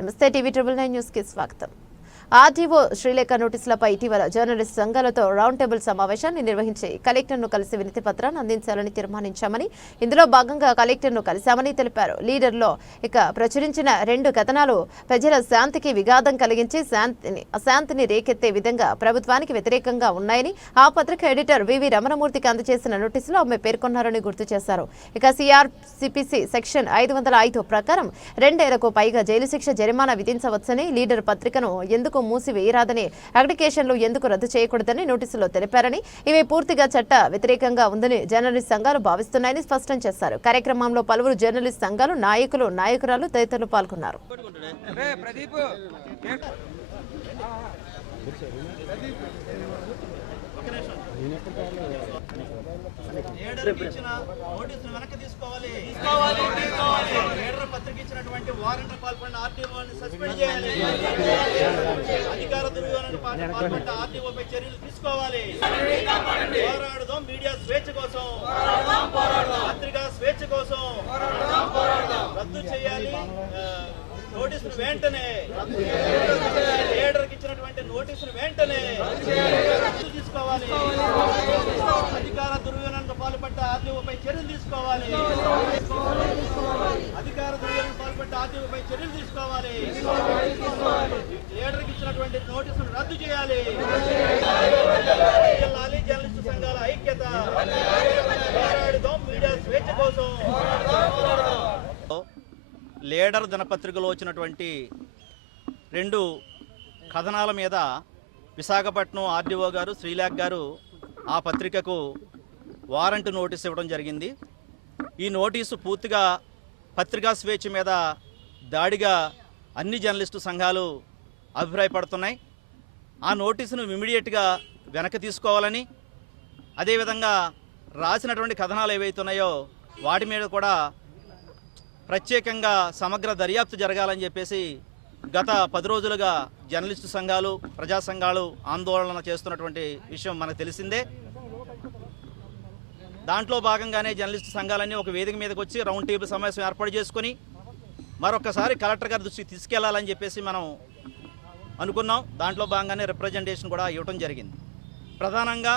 నమస్తే TV 9 news కి స్వాగతం. ఆర్టీఓ శ్రీలేఖ నోటీసులపై ఇటీవల జర్నలిస్ట్ సంఘాలతో రౌండ్ టేబుల్ సమావేశాన్ని నిర్వహించి కలెక్టర్ను కలిసి వినతి పత్రాన్ని అందించాలని తీర్మానించామని, ఇందులో భాగంగా కలెక్టర్ను కలిశామని తెలిపారు. లీడర్లో ప్రచురించిన 2 కథనాలు ప్రజల శాంతికి విఘాతం కలిగించి అశాంతిని రేకెత్తే విధంగా ప్రభుత్వానికి వ్యతిరేకంగా ఉన్నాయని ఆ పత్రిక ఎడిటర్ వివి రమణమూర్తికి అందజేసిన నోటీసులో ఆమె పేర్కొన్నారని గుర్తు చేశారు. ఇక సిఆర్సిపిసి సెక్షన్ 505 ప్రకారం 2 ఏళ్లకు పైగా జైలు శిక్ష, జరిమానా విధించవచ్చని, లీడర్ పత్రికను ఎందుకు మూసివేయరాదని, అప్లికేషన్లు ఎందుకు రద్దు చేయకూడదని నోటీసులో తెలిపారని, ఇవి పూర్తిగా చట్ట వ్యతిరేకంగా ఉందని జర్నలిస్ట్ సంఘాలు భావిస్తున్నాయని స్పష్టం చేశారు. కార్యక్రమంలో పలువురు జర్నలిస్ట్ సంఘాలు నాయకులు, నాయకురాలు తదితరులు పాల్గొన్నారు. అధికార దుర్వినియోగానికి పాల్పడ్డ ఆర్టీఓపై చర్యలు తీసుకోవాలి. పోరాడదాం మీడియా స్వేచ్ఛ కోసం, పత్రికా స్వేచ్ఛ కోసం. రద్దు చేయాలి నోటీసులు వెంటనే, లీడర్కి ఇచ్చినటువంటి నోటీసులు వెంటనే రద్దు తీసుకోవాలి. అధికార దుర్వినియోగానికి పాల్పడ్డ ఆర్టీఓపై చర్యలు తీసుకోవాలి. అధికార దుర్వినియోగానికి పాల్పడ్డ ఆర్టీఓపై చర్యలు తీసుకోవాలి. లీడర్కి ఇచ్చినటువంటి నోటీసులు రద్దు చేయాలి. జర్నలిస్టు సంఘాల ఐక్యత, పోరాడుదాం మీడియా స్వేచ్ఛ కోసం. లీడర్ దినపత్రికలో వచ్చినటువంటి 2 కథనాల మీద విశాఖపట్నం ఆర్డీఓ గారు శ్రీలేఖ గారు ఆ పత్రికకు వారెంట్ నోటీస్ ఇవ్వడం జరిగింది. ఈ నోటీసు పూర్తిగా పత్రికా స్వేచ్ఛ మీద దాడిగా అన్ని జర్నలిస్టు సంఘాలు అభిప్రాయపడుతున్నాయి. ఆ నోటీసును ఇమీడియట్గా వెనక్కి తీసుకోవాలని, అదేవిధంగా రాసినటువంటి కథనాలు ఏవైతున్నాయో వాటి మీద కూడా ప్రత్యేకంగా సమగ్ర దర్యాప్తు జరగాలని చెప్పేసి గత 10 రోజులుగా జర్నలిస్టు సంఘాలు, ప్రజా సంఘాలు ఆందోళన చేస్తున్నటువంటి విషయం మనకు తెలిసిందే. దాంట్లో భాగంగానే జర్నలిస్టు సంఘాలన్నీ ఒక వేదిక మీదకి వచ్చి రౌండ్ టేబుల్ సమావేశం ఏర్పాటు చేసుకొని మరొకసారి కలెక్టర్ గారి దృష్టికి తీసుకెళ్లాలని చెప్పేసి మనం అనుకున్నాం. దాంట్లో భాగంగానే రిప్రజెంటేషన్ కూడా ఇవ్వడం జరిగింది. ప్రధానంగా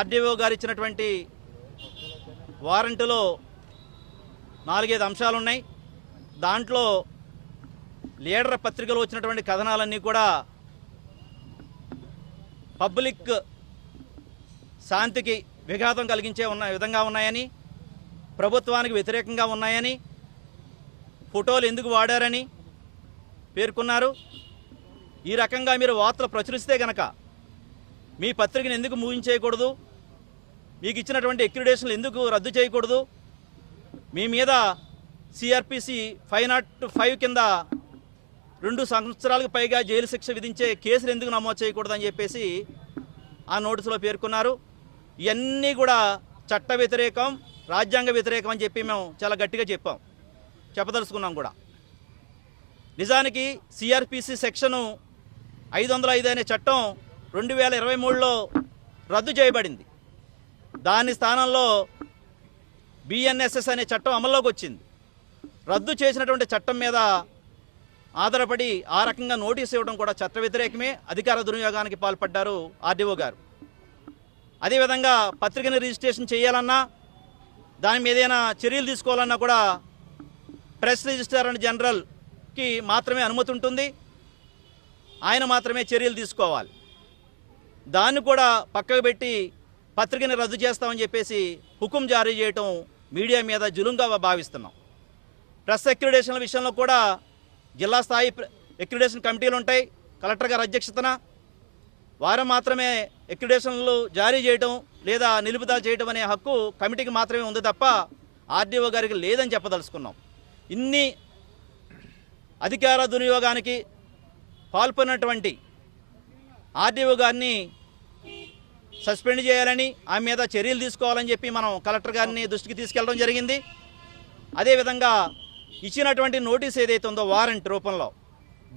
ఆర్డీఓ గారు ఇచ్చినటువంటి వారెంటులో 4-5 అంశాలు ఉన్నాయి. దాంట్లో లీడర్ పత్రికలో వచ్చినటువంటి కథనాలన్నీ కూడా పబ్లిక్ శాంతికి విఘాతం కలిగించే విధంగా ఉన్నాయని, ప్రభుత్వానికి వ్యతిరేకంగా ఉన్నాయని, ఫోటోలు ఎందుకు వాడారని పేర్కొన్నారు. ఈ రకంగా మీరు వార్తలు ప్రచురిస్తే గనక మీ పత్రికను ఎందుకు మూయించేయకూడదు, మీకు ఇచ్చినటువంటి అక్రిడేషన్లు ఎందుకు రద్దు చేయకూడదు, మీ మీద సిఆర్పిసి 505 కింద 2 సంవత్సరాలకు పైగా జైలు శిక్ష విధించే కేసులు ఎందుకు నమోదు చేయకూడదని చెప్పేసి ఆ నోటీసులో పేర్కొన్నారు. ఇవన్నీ కూడా చట్ట వ్యతిరేకం, రాజ్యాంగ వ్యతిరేకం అని చెప్పి మేము చాలా గట్టిగా చెప్పదలుచుకున్నాం కూడా. నిజానికి సిఆర్పిసి సెక్షను 505 అనే చట్టం 2023లో రద్దు చేయబడింది. దాని స్థానంలో బిఎన్ఎస్ఎస్ అనే చట్టం అమల్లోకి వచ్చింది. రద్దు చేసినటువంటి చట్టం మీద ఆధారపడి ఆ రకంగా నోటీసు ఇవ్వడం కూడా చట్ట వ్యతిరేకమే, అధికార దుర్వినియోగానికి పాల్పడ్డారు ఆర్డీఓ గారు. అదేవిధంగా పత్రికను రిజిస్ట్రేషన్ చేయాలన్నా, దాని మీద ఏదైనా చర్యలు తీసుకోవాలన్నా కూడా ప్రెస్ రిజిస్ట్రార్ జనరల్కి మాత్రమే అనుమతి ఉంటుంది. ఆయన మాత్రమే చర్యలు తీసుకోవాలి. దాన్ని కూడా పక్కకు పెట్టి పత్రికని రద్దు చేస్తామని చెప్పేసి హుకుం జారీ చేయటం మీడియా మీద జులుంగా భావిస్తున్నాం. ప్రెస్ అక్రిడేషన్ల విషయంలో కూడా జిల్లా స్థాయి అక్రిడేషన్ కమిటీలు ఉంటాయి. కలెక్టర్ గారి అధ్యక్షతన వారు మాత్రమే అక్రిడేషన్లు జారీ చేయటం లేదా నిలుపుదల చేయటం అనే హక్కు కమిటీకి మాత్రమే ఉంది తప్ప ఆర్డీఓ గారికి లేదని చెప్పదలుచుకున్నాం. ఇన్ని అధికార దుర్వినియోగానికి పాల్పడినటువంటి ఆర్డీఓ గారిని సస్పెండ్ చేయాలని, ఆమె మీద చర్యలు తీసుకోవాలని చెప్పి మనం కలెక్టర్ గారిని దృష్టికి తీసుకెళ్ళడం జరిగింది. అదేవిధంగా ఇచ్చినటువంటి నోటీస్ ఏదైతే ఉందో వారెంట్ రూపంలో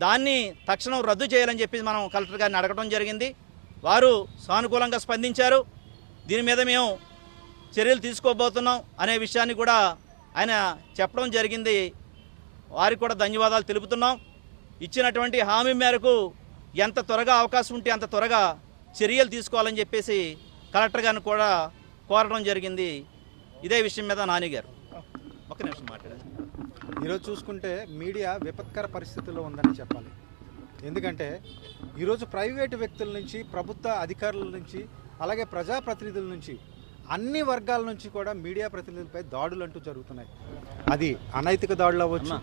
దాన్ని తక్షణం రద్దు చేయాలని చెప్పి మనం కలెక్టర్ గారిని అడగడం జరిగింది. వారు సానుకూలంగా స్పందించారు. దీని మీద మేము చర్యలు తీసుకోబోతున్నాం అనే విషయాన్ని కూడా ఆయన చెప్పడం జరిగింది. వారికి కూడా ధన్యవాదాలు తెలుపుతున్నాం. ఇచ్చినటువంటి హామీ మేరకు ఎంత త్వరగా అవకాశం ఉంటే అంత త్వరగా చర్యలు తీసుకోవాలని చెప్పేసి కలెక్టర్ గారిని కూడా కోరడం జరిగింది. ఇదే విషయం మీద నాని గారు ఒక్క నిమిషం మాట్లాడారు. ఈరోజు చూసుకుంటే మీడియా విపత్కర పరిస్థితుల్లో ఉందని చెప్పాలి. ఎందుకంటే ఈరోజు ప్రైవేటు వ్యక్తుల నుంచి, ప్రభుత్వ అధికారుల నుంచి, అలాగే ప్రజాప్రతినిధుల నుంచి, అన్ని వర్గాల నుంచి కూడా మీడియా ప్రతినిధులపై దాడులు అంటూ జరుగుతున్నాయి. అది అనైతిక దాడులు అవ్వచ్చు,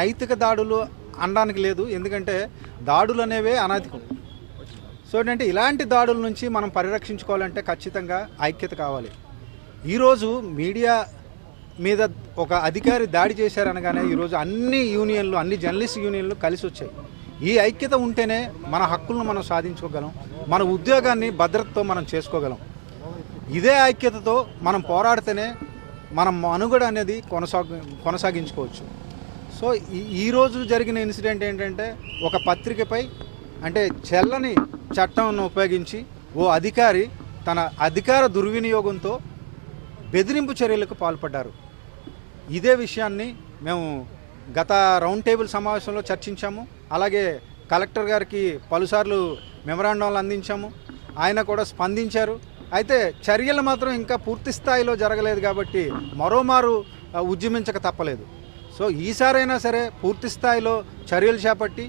నైతిక దాడులు అనడానికి లేదు. ఎందుకంటే దాడులు అనేవే అనైతికం. సో ఏంటంటే ఇలాంటి దాడుల నుంచి మనం పరిరక్షించుకోవాలంటే ఖచ్చితంగా ఐక్యత కావాలి. ఈరోజు మీడియా మీద ఒక అధికారి దాడి చేశారనగానే ఈరోజు అన్ని యూనియన్లు, అన్ని జర్నలిస్ట్ యూనియన్లు కలిసి వచ్చాయి. ఈ ఐక్యత ఉంటేనే మన హక్కులను మనం సాధించుకోగలం, మన ఉద్యోగాన్ని భద్రతతో మనం చేసుకోగలం. ఇదే ఐక్యతతో మనం పోరాడితేనే మనం మనుగడ అనేది కొనసాగించుకోవచ్చు. సో ఈరోజు జరిగిన ఇన్సిడెంట్ ఏంటంటే ఒక పత్రికపై అంటే చెల్లని చట్టంను ఉపయోగించి ఓ అధికారి తన అధికార దుర్వినియోగంతో బెదిరింపు చర్యలకు పాల్పడ్డారు. ఇదే విషయాన్ని మేము గత రౌండ్ టేబుల్ సమావేశంలో చర్చించాము. అలాగే కలెక్టర్ గారికి పలుసార్లు మెమరాండంలు అందించాము. ఆయన కూడా స్పందించారు. అయితే చర్యలు మాత్రం ఇంకా పూర్తి స్థాయిలో జరగలేదు కాబట్టి మరోమారు ఉద్యమించక తప్పలేదు. సో ఈసారైనా సరే పూర్తి స్థాయిలో చర్యలు చేపట్టి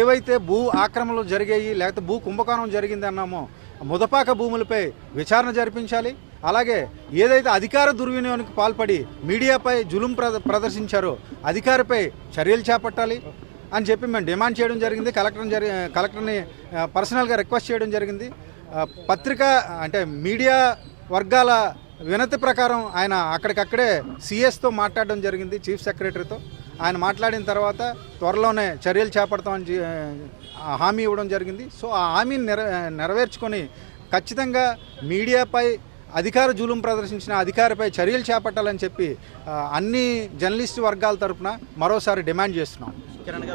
ఏవైతే భూ ఆక్రమణలు జరిగాయి, లేకపోతే భూ కుంభకోణం జరిగింది అన్నామో ముదపాక భూములపై విచారణ జరిపించాలి. అలాగే ఏదైతే అధికార దుర్వినియోగానికి పాల్పడి మీడియాపై జులుం ప్రదర్శించారో అధికారిపై చర్యలు చేపట్టాలి అని చెప్పి మేము డిమాండ్ చేయడం జరిగింది. కలెక్టర్ని పర్సనల్గా రిక్వెస్ట్ చేయడం జరిగింది. పత్రికా అంటే మీడియా వర్గాల వినతి ప్రకారం ఆయన అక్కడికక్కడే సిఎస్తో మాట్లాడడం జరిగింది, చీఫ్ సెక్రటరీతో. ఆయన మాట్లాడిన తర్వాత త్వరలోనే చర్యలు చేపడతామని హామీ ఇవ్వడం జరిగింది. సో ఆ హామీని నెరవేర్చుకొని ఖచ్చితంగా మీడియాపై అధికార జూలుం ప్రదర్శించిన అధికారిపై చర్యలు చేపట్టాలని చెప్పి అన్ని జర్నలిస్టు వర్గాల తరఫున మరోసారి డిమాండ్ చేస్తున్నాం. కిరణ్ గారు